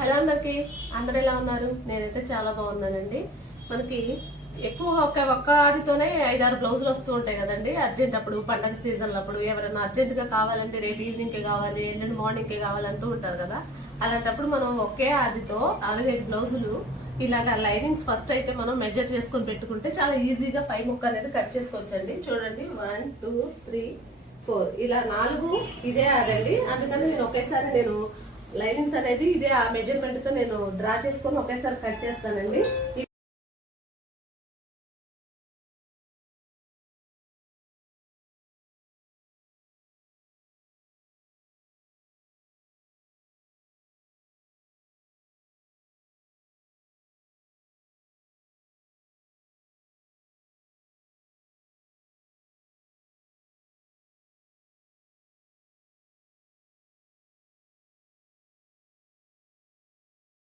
Hello అందరూ ఎలా ఉన్నారు? నేనైతే చాలా బాగున్నానండి. మనకి ఎక్కువ ఒక్క ఆదితోనే 5-6 బ్లౌజులు వస్తూ ఉంటాయి కదండి. అర్జెంట్ అప్పుడు, పండగ సీజన్లు అప్పుడు ఎవరైనా అర్జెంటుగా కావాలంటే రేపు ఈవినింగ్కే కావాలి, ఎల్లుండి మార్నింగ్కే కావాలంటూ ఉంటారు కదా. అలాంటప్పుడు మనం ఒకే ఆదితో 4-5 బ్లౌజులు ఇలాగా లైనింగ్స్ ఫస్ట్ అయితే మనం మెజర్ చేసుకొని పెట్టుకుంటే చాలా ఈజీగా పై ముక్క అనేది కట్ చేసుకోవచ్చండి. చూడండి 1 2 3 4 ఇలా 4 ఇదే అదండి. అందుకని నేను ఒకేసారి లైనింగ్స్ అనేది ఇదే ఆ మెజర్మెంట్ తో నేను డ్రా చేసుకొని ఒకేసారి కట్ చేస్తానండి.